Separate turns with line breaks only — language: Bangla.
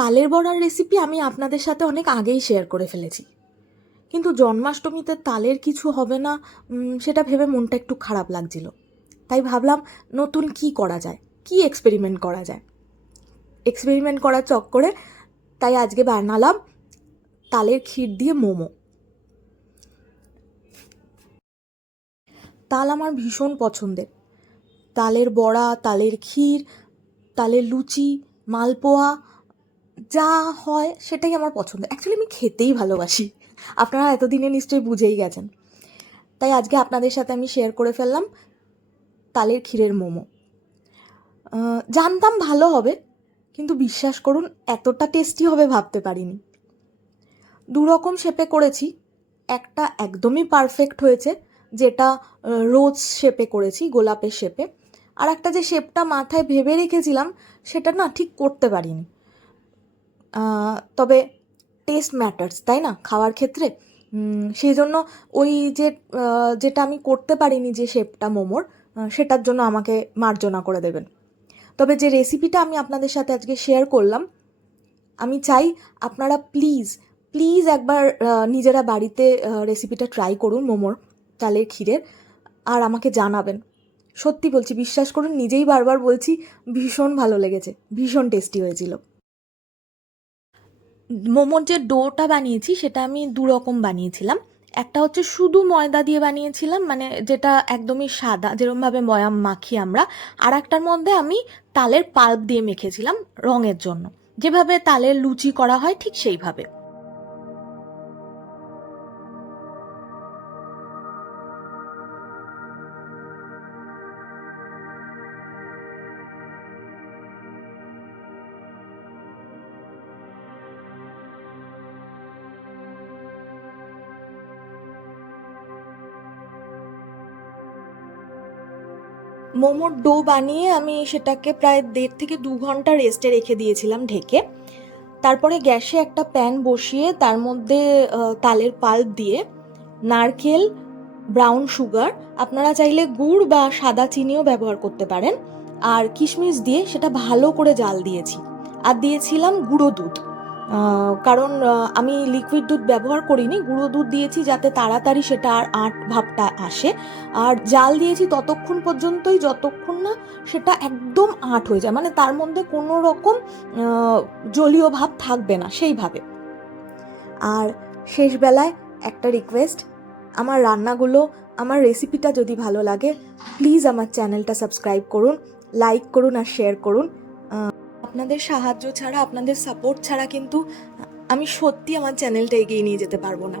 তালের বড়ার রেসিপি আমি আপনাদের সাথে অনেক আগেই শেয়ার করে ফেলেছি। কিন্তু জন্মাষ্টমীতে তালের কিছু হবে না সেটা ভেবে মনটা একটু খারাপ লাগছিল। তাই ভাবলাম, নতুন কি করা যায়? কি এক্সপেরিমেন্ট করা যায়? এক্সপেরিমেন্ট করার চক্করে তাই আজকে বানালাম তালের ক্ষীর দিয়ে মোমো। তাল আমার ভীষণ পছন্দের। তালের বড়া, তালের ক্ষীর, তালের লুচি, মালপোয়া যা হয় সেটাই আমার পছন্দ। অ্যাকচুয়ালি আমি খেতেই ভালোবাসি। আপনারা এতদিনে নিশ্চয়ই বুঝেই গেছেন। তাই আজকে আপনাদের সাথে আমি শেয়ার করে ফেললাম তালের ক্ষীরের মোমো। জানতাম ভালো হবে, কিন্তু বিশ্বাস করুন, এতটা টেস্টি হবে ভাবতে পারিনি। দু রকম শেপে করেছি। একটা একদমই পারফেক্ট হয়েছে, যেটা রোজ শেপে করেছি, গোলাপের শেপে আর একটা যে শেপটা মাথায় ভেবে রেখেছিলাম, সেটা না ঠিক করতে পারিনি। তবে টেস্ট ম্যাটার্স তাই না? খাওয়ার ক্ষেত্রে। সেই জন্য ওই যে যেটা আমি করতে পারিনি যে শেপটা মোমোর সেটার জন্য আমাকে মার্জনা করে দেবেন। তবে যে রেসিপিটা আমি আপনাদের সাথে আজকে শেয়ার করলাম, আমি চাই আপনারা প্লিজ প্লিজ একবার নিজেরা বাড়িতে রেসিপিটা ট্রাই করুন মোমোর, চালের ক্ষীরের, আর আমাকে জানাবেন। সত্যি বলছি, বিশ্বাস করুন, নিজেই বারবার বলছি, ভীষণ ভালো লেগেছে, ভীষণ টেস্টি হয়েছিল। মোমোর যে ডোটা বানিয়েছি, সেটা আমি দু রকম বানিয়েছিলাম। একটা হচ্ছে শুধু ময়দা দিয়ে বানিয়েছিলাম মানে যেটা একদমই সাদা যেরকমভাবে ময়াম মাখি আমরা। আর একটার মধ্যে আমি তালের পাল্প দিয়ে মেখেছিলাম রঙের জন্য। যেভাবে তালের লুচি করা হয়, ঠিক সেইভাবে। মোমোর ডো বানিয়ে আমি সেটাকে প্রায় দেড় থেকে দু ঘণ্টা রেস্টে রেখে দিয়েছিলাম ঢেকে। তারপরে গ্যাসে একটা প্যান বসিয়ে তার মধ্যে তালের পাল্প দিয়ে নারকেল ব্রাউন সুগার আপনারা চাইলে গুড় বা সাদা চিনিও ব্যবহার করতে পারেন। আর কিশমিশ দিয়ে সেটা ভালো করে জাল দিয়েছি। আর দিয়েছিলাম গুঁড়ো দুধ। কারণ আমি লিকুইড দুধ ব্যবহার করিনি, গুঁড়ো দুধ দিয়েছি যাতে তাড়াতাড়ি সেটা আর আট ভাবটা আসে। আর জাল দিয়েছি ততক্ষণ পর্যন্তই, যতক্ষণ না সেটা একদম আট হয়ে যায়। মানে তার মধ্যে কোনো রকম জলীয় ভাব থাকবে না সেইভাবে। আর শেষ বেলায় একটা রিকোয়েস্ট আমার রান্নাগুলো, আমার রেসিপিটা যদি ভালো লাগে প্লিজ আমার চ্যানেলটা সাবস্ক্রাইব করুন লাইক করুন আর শেয়ার করুন। আপনাদের সাহায্য ছাড়া, আপনাদের সাপোর্ট ছাড়া কিন্তু আমি সত্যি আমার চ্যানেলটা এগিয়ে নিয়ে যেতে পারব না।